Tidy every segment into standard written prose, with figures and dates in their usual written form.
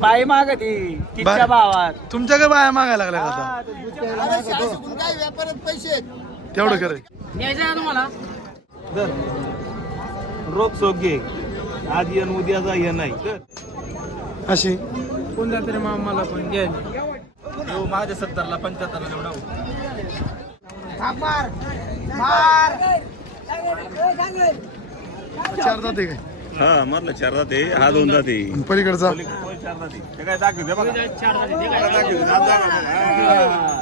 बाई मागती तिच्या भावात. तुमच्याकडे बाया मागायला लागल्या का आता? काय व्यापारात पैसे तेवढं करे न्यायचं आहे तुम्हाला रोग सोगे आज ये उद्याचा ये नाही तर अशी कोणत्या तरी मला पण घ्या माझ्या 70ला 75ला एवढा चार जाते काय हा मधला 4 जाते हा 2 जाते पलीकडचा 4 जाते ते काय दाखवते बघा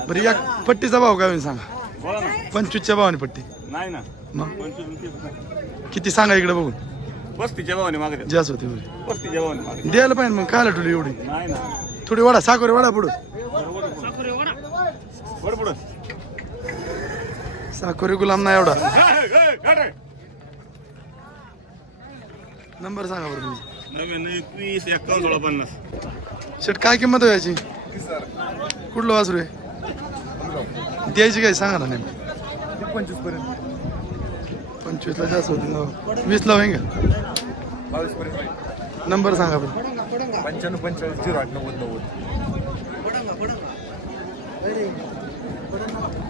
बरं या पट्टीचा भाव काय होईल सांगा? बोला ना 25च्या भावाने पट्टी. नाही ना मग 25 किती सांगा इकडे बघून 35च्या भावाने मागते जास्त होते बरं. 35च्या भावाने मागते द्यायला पाहिजे मग कायला ठेवली एवढी नाही ना थोडी वडा साखर वडा पुढं बरं पुढं साखरे गुलाम नाही एवढा. नंबर सांगा बरं तुमचा. 21 51 16 50 शेट काय किंमत आहे याची? कुठलं वासरू आहे? द्यायची काय सांगा ना नेमकी. 25 पर्यंत 25ला जास्त होती ना 20ला होईन का? 22 पर्यंत नंबर सांगा बरं. 95 45 08 90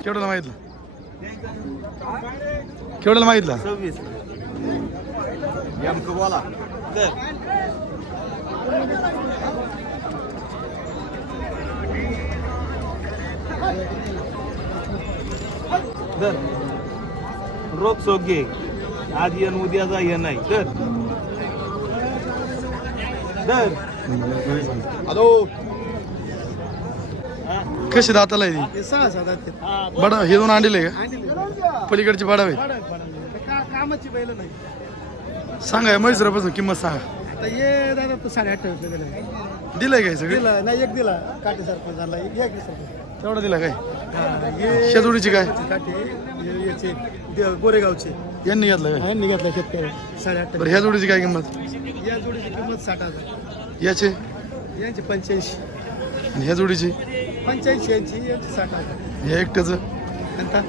केवढ्याला मागितलं? केवढ्याला मागितलं? 26 नेमकं बोला तर दर रोग सोगे आज ये उद्याचा ये नाही तर दर कशी दाताला आहे ती? 6 बडा हे दोन अंडीले का? पलीकडची बडावे कामाची बैल नाही सांगा मैसरापासून किंमत सांगा. आता ये दादा तू 28.5 दिला दिलंय काय सगळं? दिला नाही एक दिला काटे सरपंच झाला एक सरपंच तेवढा दिला काय? ये शेतोडीची काय? काटे याचे गोरेगावचे यांनी घेतलं काय? यांनी घेतला शेतकरी 8.5 बरं ह्या जोडीची काय किंमत? या जोडीची किंमत 60,000 याचे यांची 85 आणि ह्या जोडीची 85 यांची 60,000 ह्या एकट्याचं आता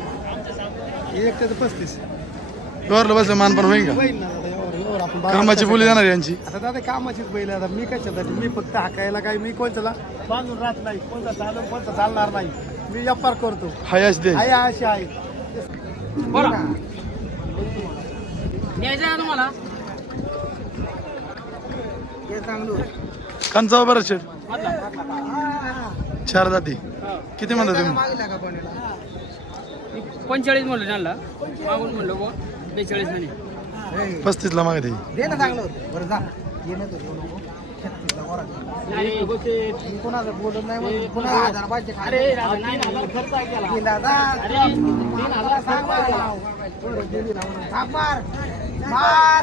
हे एकट्याचं 35 व्यवहारला बसलं मानपान होईन का? बैल ना दादा एवढं आपण कामाची बोली जाणार यांची. आता दादा कामाचीच बैल आहे. आता मी कशासाठी मी फक्त हाकायला काय मी कोणत्याला बांधून राहत नाही कोणता चालून कोणता चालणार नाही मी व्यापार करतो हायाच दे. आहे अशी आहे बोला न्यायचं आहे तुम्हाला कंचावा बरं शेट 4 जाती किती म्हणता तुम्ही? 45 म्हणलं त्यांना मागून म्हणलं 42 म्हणे 35ला मागते. दे ना चांगलं बरं जा ये ना कोणाचं बोलत नाही म्हणून पुन्हा 1000 पाहिजे अरे दादा, नाही ना, खर्च आहे केला. दादा अरे 3,000 सांग मला. थांब मार मार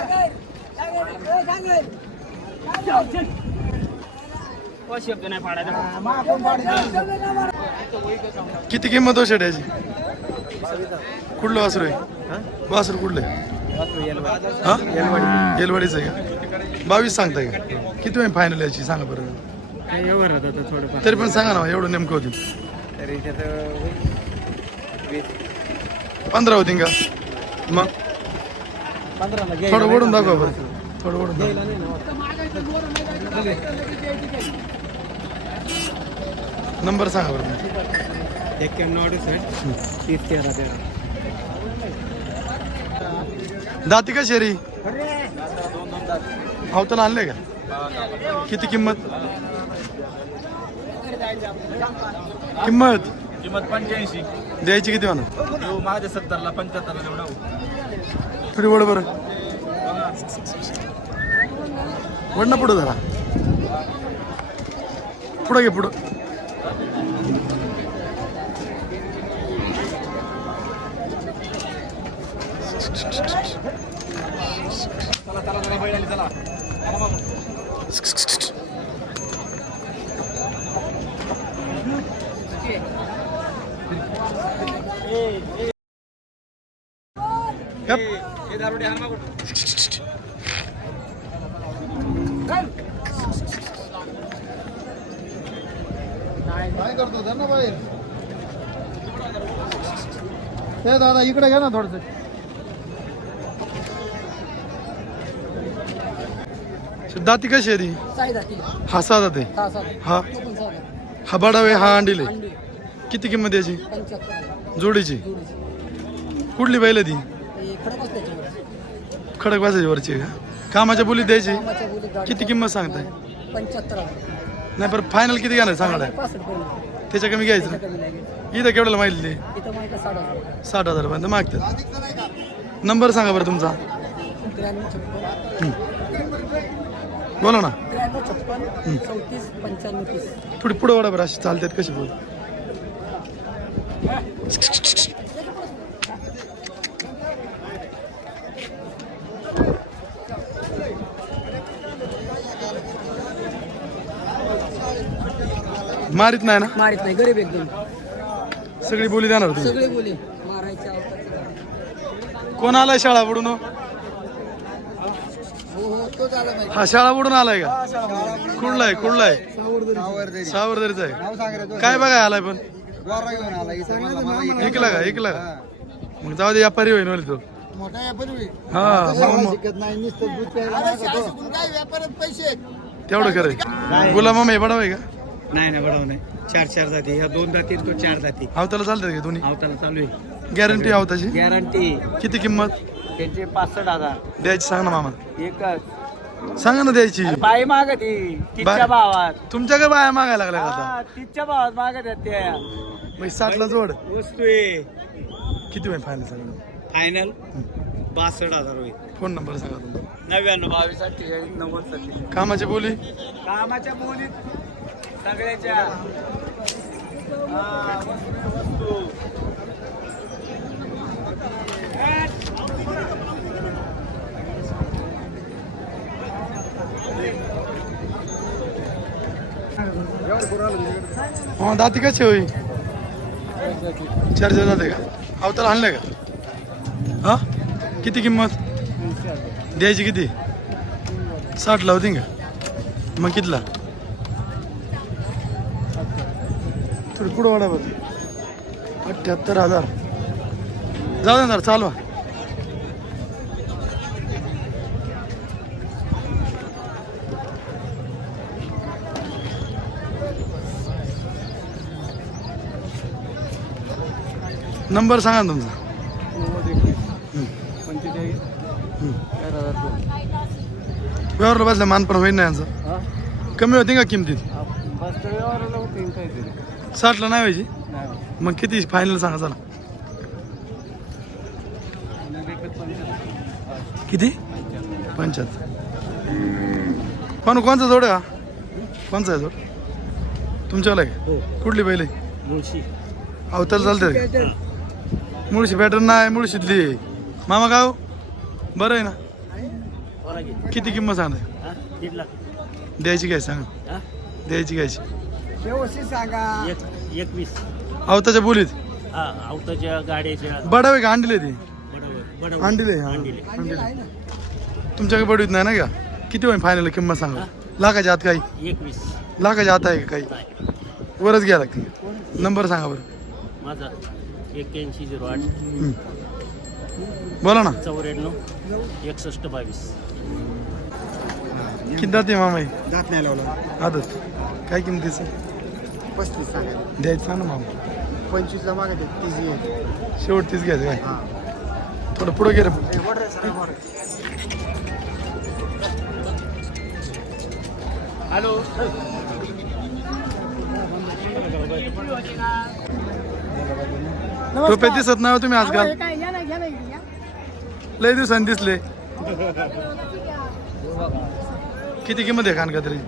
शब्द नाही पाडायचा किती किंमत हो शेट याची? कुठलं वासरू आहे? वासरू कुठलं आहे? हा येलवाडीचं आहे का? 22 सांगताय का? किती वेळ फायनल याची सांगा बरं. तरी पण सांगा ना एवढं नेमकं होती. 15 होती का? मग थोडं ओढून दाखवा बरं. थोडं ओढून दाखवा. नंबर सांगा बरं. 91 दाती का शेरी? अवताला आणले का? किती किंमत? किंमत 85 द्यायची किती म्हणा? माझ्या 70ला 75ला एवढा थोडी वड बरं वड ना पुढं जरा पुढं घे पुढं. काय करतो धर ना बाहेर ते दादा इकडे घ्या ना थोडस दाती कशी आहे ती? साई जाती हा साधा ते सहा सात हा तो पण साधा हा बडावे हा अंडीले अंडी किती किंमत याची 75 जोडीची? जोडीची कुठली बैल ती? हे खडक असल्याची खडक वाजायची वरची का? कामाच्या बोलीत द्यायची? कामाच्या बोली गाडी किती किंमत सांगताय? 75 नाही बरं फायनल किती घेणार सांगा 65 पर्यंत त्याच्या कमी घ्यायचं कमी नाही इथं केवढ्याला माहिती इथं माहिती 60,000 60,000 पर्यंत मागतात. नंबर सांगा बरं तुमचा. 93 बोला ना 56 34 95 30 थोडी पुढे वाढा बरं अशी चालतात कशी बोल. मारित नाही ना मारित नाही गरीब एकदम सगळी बोली देणार तुम्ही. सगळे बोले मारायचे आवताचे कोण आलाय शाळा बुडून? हो हो तो झाला पाहिजे हा शाळा बुडून आलाय का? कुठलाय कुठलाय? सावरदरीचा आहे. काय बघाय आलाय पण? ऐकला का ऐकला का? मग जाऊ दे व्यापारी होईल बोल तो. मोठा व्यापारी हा मग शिकत नाही नुसतं दूध प्यायला काय व्यापारात पैसे तेवढं खरंय. गुलाम मामा हे बडावाय का? नाही नाही बरोबर नाही. 4 जाती ह्या 2 जाती तो 4 जाती आवताला चालतात का दोन्ही? आवताला चालू आहे. गॅरंटी आवताची? गॅरंटी किती किंमत त्यांचे 65,000 द्यायची सांग ना मामा. एकच सांगा ना द्यायची. बाई मागत ही तिच्या बाई- भावात तुमच्याकडे बाया मागायला लागल्या का आता? हा, तिच्या भावात मागत आहेत त्या मग 60ला जोड वस्तू आहे. किती होईल फायनल सांगा. फायनल 62,000 होईल. फोन नंबर सांगा तुमचा. 99 22 48 90 37. कामाची बोली कामाच्या बोलीत सगळ्याच्या हा, वस्तू. हा दाती कशी होई? 4 जाते का? अवताला आणले का? हा किती किंमत द्यायची? किती? 60ला होती का? मग कितला? थोडी पुढं वाढा बघ. 78,000 जाऊ दे ना चालवा. नंबर सांगा ना तुमचा. 45 व्यवहारला बसल्या मानपण होईल ना यांचं? कमी होते का किमतीत? 60ला नाही व्हायची? मग किती फायनल सांगा चला. किती? 75. कोणचा जोड आहे हा? कोणचा आहे जोड? तुमच्यावाला आहे? कुठली पहिले? मुळशी अवताला चालते का? मुळशी पॅटर्न नाही मुळशीतली. मामा गाव बरं आहे ना? किती किंमत सांगताय? 1 लाख द्यायची काय सांगा. द्यायची घ्यायची व्यवस्थित सांगा 21. अवताच्या बोलीत हा आवताच्या गाड्याच्या बडावे का अंडीले ती? बरोबर अंडीले हा अंडीले. तुमच्याकडे बडवीत नाही ना का? किती होईल फायनल किंमत सांगा. लाखाच्या आत काही? 21 लाखाच्या आत आहे का काही? वरच घ्या लागते. नंबर सांगा बरं. माझा 8108 बोला ना. 94 61 22. किती जाते मामाई? जात नाही लावला आदत काय किमतीचं? 35 सांगा द्यायचं सांग ना मामा. 25ला मागत 30 शेवट तीच घ्यायचं काय? थोडं पुढं गेलं. हॅलो रुपये दिसत नाही हो तुम्ही आजकाल. लय दिवसांनी दिसले. किती किंमत आहे खानकातरी?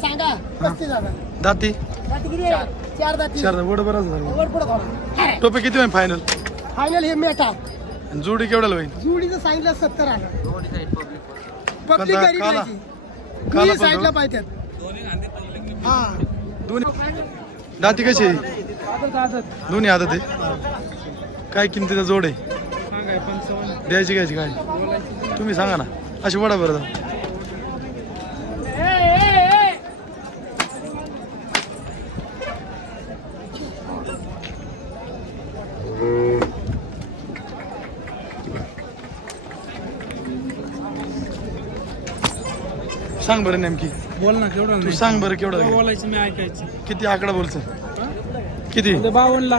सांगा 35,000 दाती? 4 दाती चार वड बराच झालं. वर पुढं करा. टोपे किती होईल फायनल? फायनल हे मेटा जोडी केवढ्याला होईल? जुडीचं सांगितलं 70 आलं पब्लिक काला- गाडी काला- द्यायची. काला दोन्ही पण साईडला तो? पाहिजेत हा दोन्ही दाती कशी आहे? दोन्ही आदत आहे. काय किमतीचा जोड आहे? द्यायची घ्यायची काय? तुम्ही सांगा ना. अशी वडा बरं. सांग बरं नेमकी बोल ना केवढं तू सांग बरं केवढं घे. बोलायचं मी ऐकायचं किती आकडा बोलचं किती 52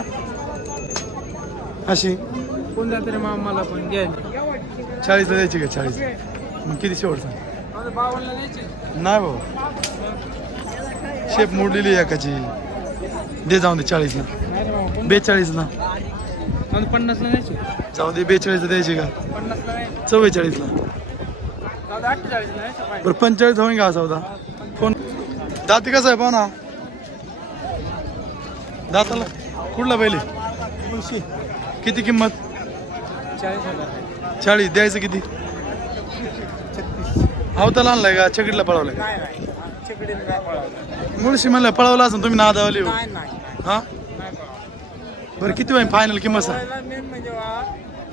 अशी कोणत्या तरी मामाला पण घ्या 40ला द्यायची का 40 मग किती शेवटचा 52 द्यायचे नाही भाऊ शेप मोडलेली आहे एकाची दे जाऊन दे 40ला नाही रे मामा 42ला 50 ला द्यायचे जाऊ दे 42ला द्यायची का 50 ला नाही 44ला 48 ला द्यायचे बरं 45 होईन का चौदा फोन दाती कसं आहे पाहू ना दाताला कुठला पहिले किती किंमत 40,000 40 द्यायचं किती अवताला आणलाय का छकडीला पळवलाय नाही नाही चिकडीन काय पळावलं मुळशी म्हणलं पळवला असं तुम्ही नादावली हो. नाही नाही हा नाही पळावलं बरं किती होईल फायनल किंमत सांग मेन म्हणजे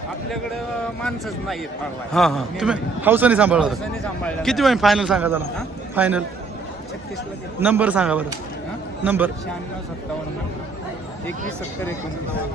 आपल्याकडं माणसंच नाही आहेत पळवायला. हा हा तुम्ही हौसाने सांभाळा होता. पावसाने सांभाळलं किती होईल फायनल सांगा जरा फायनल 36 ला नंबर सांगा बरं हा? नंबर 96 57 21 70 19